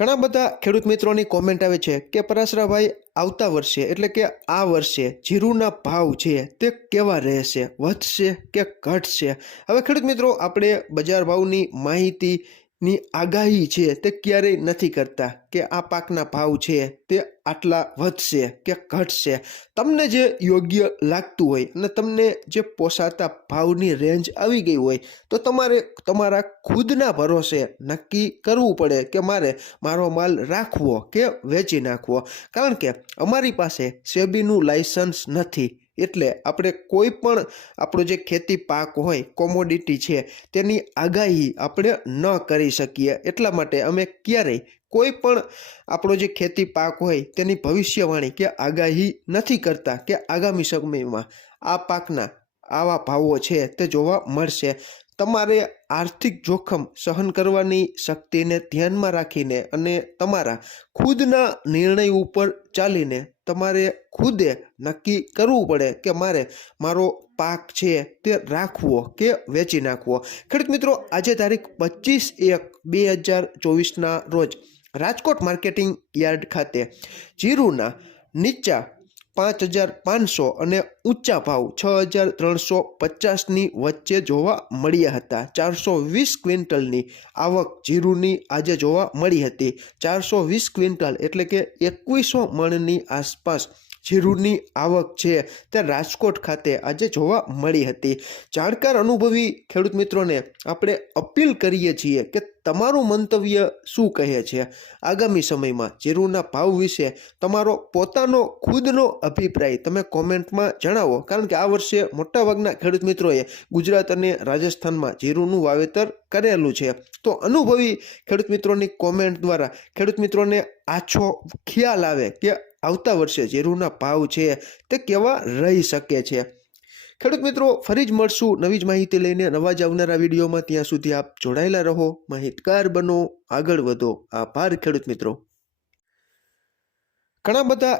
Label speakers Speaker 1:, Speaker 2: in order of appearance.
Speaker 1: ઘણા બધા ખેડૂત મિત્રોની કોમેન્ટ આવે છે કે પરાશરાભાઈ, આવતા વર્ષે, એટલે કે આ વર્ષે જીરુના ભાવ છે તે કેવા રહેશે? વધશે કે ઘટશે? હવે ખેડૂત મિત્રો, આપણે બજાર ભાવની માહિતીની આગાહી છે તે ક્યારેય નથી કરતા કે આ પાકના ભાવ છે તે આટલા વધશે કે ઘટશે. તમને જે યોગ્ય લાગતું હોય અને તમને જે પોસાતા ભાવની રેન્જ આવી ગઈ હોય તો તમારે તમારા ખુદના ભરોસે નક્કી કરવું પડે કે મારે મારો માલ રાખવો કે વેચી નાખવો. કારણ કે અમારી પાસે સેબીનું લાયસન્સ નથી. એટલે આપણે કોઈ પણ આપણો જે ખેતી પાક હોય કોમોડિટી છે, તેની આગાહી આપણે ન કરી શકીએ. એટલા માટે અમે ક્યારેય કોઈ પણ આપણો જે ખેતી પાક હોય, તેની ભવિષ્યવાણી કે આગાહી નથી કરતા કે આગામી સમયમાં આ પાકના આવા ભાવો છે તે જોવા મળશે. તમારે આર્થિક જોખમ સહન કરવાની શક્તિને ધ્યાનમાં રાખીને અને તમારા ખુદના નિર્ણય ઉપર ચાલીને તમારે ખુદે નક્કી કરવું પડે કે મારે મારો પાક છે તે રાખવો કે વેચી નાખવો. ખેડૂત મિત્રો, આજે તારીખ પચીસ એક બે હજાર ચોવીસના રોજ રાજકોટ માર્કેટિંગ યાર્ડ ખાતે જીરુના નીચા પાંચ હજાર પાંચસો અને ઊંચા ભાવ છ હજાર ત્રણસો પચાસની વચ્ચે જોવા મળ્યા હતા. ચારસો વીસ ક્વિન્ટલની આવક જીરુની આજે જોવા મળી હતી. ચારસો વીસ ક્વિન્ટલ એટલે કે એકવીસો મણની આસપાસ જીરુની આવક છે તે રાજકોટ ખાતે આજે જોવા મળી હતી. જાણકાર અનુભવી ખેડૂત મિત્રોને આપણે અપીલ કરીએ છીએ કે તમારું મંતવ્ય શું કહે છે? આગામી સમયમાં જીરુના ભાવ વિશે તમારો પોતાનો ખુદનો અભિપ્રાય તમે કોમેન્ટમાં જણાવો. કારણ કે આ વર્ષે મોટાભાગના ખેડૂત મિત્રોએ ગુજરાત અને રાજસ્થાનમાં જીરુનું વાવેતર કરેલું છે. તો અનુભવી ખેડૂત મિત્રોની કોમેન્ટ દ્વારા ખેડૂત મિત્રોને આછો ખ્યાલ આવે કે આવતા વર્ષે જીરુના ભાવ છે તે કેવા રહી શકે છે? ખેડૂત મિત્રો, ફરી જ મળશું નવી જ માહિતી લઈને નવા જ આવનારા વિડીયોમાં. ત્યાં સુધી આપ જોડાયેલા રહો, માહિતગાર બનો, આગળ વધો. આભાર ખેડૂત મિત્રો. ઘણા બધા